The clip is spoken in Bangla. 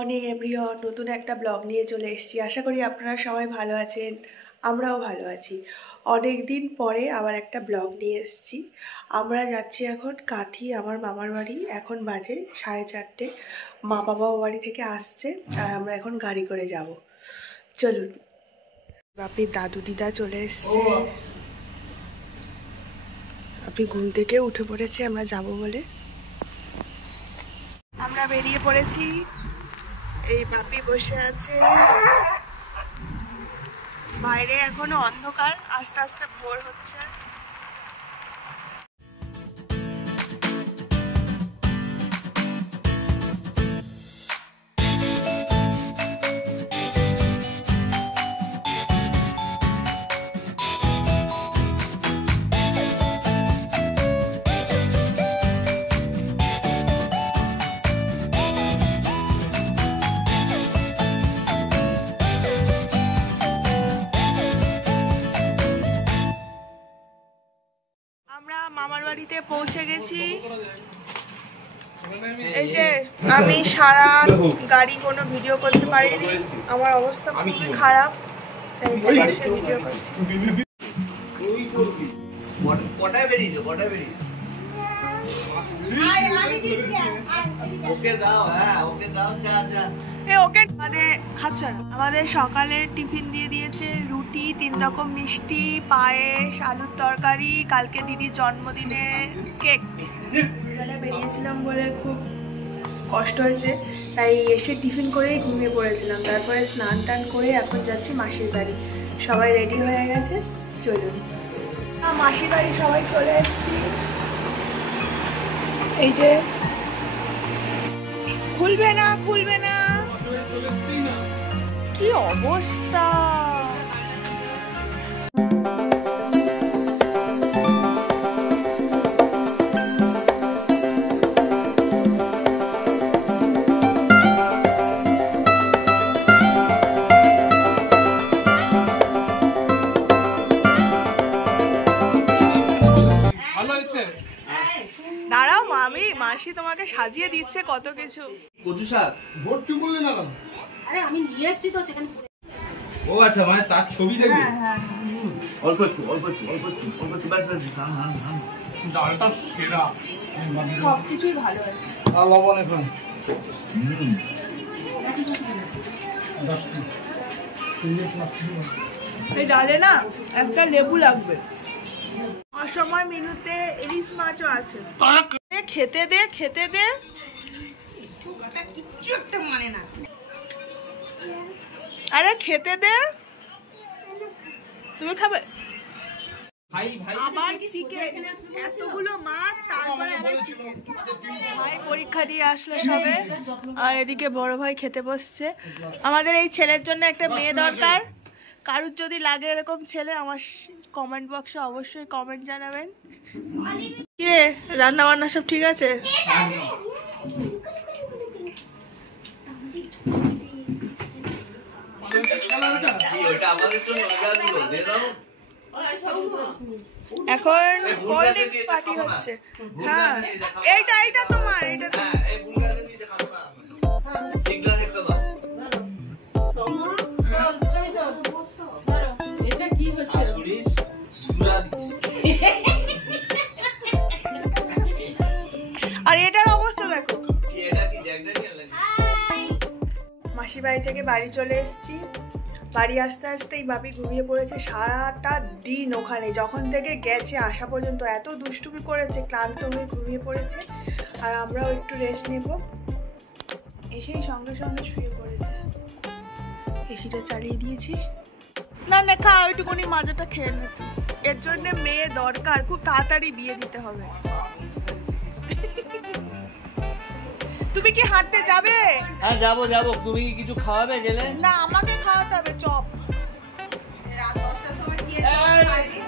মর্নিং এভরিওয়ান, নতুন একটা ব্লগ নিয়ে চলে এসেছি। আশা করি আপনারা সবাই ভালো আছেন, আমরাও ভালো আছি। অনেক দিন পরে আবার একটা ব্লগ নিয়ে এসেছি। আমরা যাচ্ছি এখন কাঁথি, আমার মামার বাড়ি। এখন বাজে 4:30। মা বাবাও বাড়ি থেকে আসছে আর আমরা এখন গাড়ি করে যাব। চলুন। আপনি দাদু দিদা চলে এসছে, আপনি ঘুম থেকে উঠে পড়েছে আমরা যাব বলে। আমরা বেরিয়ে পড়েছি, এই বাপি বসে আছে। বাইরে এখনো অন্ধকার, আস্তে আস্তে ভোর হচ্ছে। মামার বাড়িতে পৌঁছে গেছি। এই যে আমি সারা গাড়ি কোনো ভিডিও করতে পারিনি, আমার অবস্থা খুবই খারাপ, তাই ভিডিও করছি। আমাদের সকালে টিফিন দিয়ে দিয়েছে, রুটি, 3 রকম মিষ্টি, পায়েস, আলুর তরকারি, কালকে দিদির জন্মদিনে কেক। বেরিয়েছিলাম বলে খুব কষ্ট হয়েছে, তাই এসে টিফিন করেই ঘুমিয়ে পড়েছিলাম। তারপরে স্নান টান করে এখন যাচ্ছি মাসির বাড়ি। সবাই রেডি হয়ে গেছে, চলুন। মাসির বাড়ি সবাই চলে এসেছি। এই যে খুলবে না, খুলবে না, কি অবস্থা। দাঁড়াও মামি, মাসি তোমাকে সাজিয়ে দিচ্ছে কত কিছু। কচু শাক ভর্তি করলে না? আরে আমি নিয়ে এসেছি তো সেখানে। ও আচ্ছা, মানে তার ছবি দেখবে। হ্যাঁ, অল্প একটু বাস। হ্যাঁ, ডালটা সেরা, সবকিছুই ভালো আছে। আর লবণ এখন। এই ডালে না একটা লেবু লাগবে। অসময় মেনুতে ইলিশ মাছও আছে। খেতে দে, খেতে দে। কিচ্ছু একটা মানে না। আরে খেতে দে, তুমি খাবে? আবার চিকেন, এতগুলো মাছ, তারপরে আবার চিকেন। ভাই পরীক্ষা দিয়ে আসলো সবে, আর এদিকে বড় ভাই খেতে বসছে। আমাদের এই ছেলের জন্য একটা মেয়ে দরকার। কারুর যদি লাগে এরকম ছেলে, আমার কমেন্ট বক্সে অবশ্যই কমেন্ট জানাবেন। কিরে, রান্না বান্না সব ঠিক আছে? এখন কোল্ড ড্রিঙ্কস পার্টি হচ্ছে। হ্যাঁ, এইটা তোমার, এইটা তোমার। আর এটার অবস্থা দেখো। মাসির বাড়ি থেকে বাড়ি চলে এসেছি। বাড়ি আসতে আসতেই বাপি ঘুমিয়ে পড়েছে। সারাটা দিন ওখানে, যখন থেকে গেছে আসা পর্যন্ত এত দুষ্টুমি করেছে, ক্লান্ত হয়ে ঘুমিয়ে পড়েছে। আর আমরাও একটু রেস্ট নেব। এসেই সঙ্গে সঙ্গে শুয়ে পড়েছে। এসিটা চালিয়ে দিয়েছি। না না, খাও, ওইটুকুনি মাজাটা খেয়ে নে। এর জন্য মেয়ে দরকার, খুব তাড়াতাড়ি বিয়ে দিতে হবে। তুমি কি হাঁটতে যাবে? হ্যাঁ যাবো। তুমি কি কিছু খাওয়াবে গেলে? না, আমাকে খাওয়াতে হবে চপ। রাত 10টার সময় গিয়ে চপ খাইনি।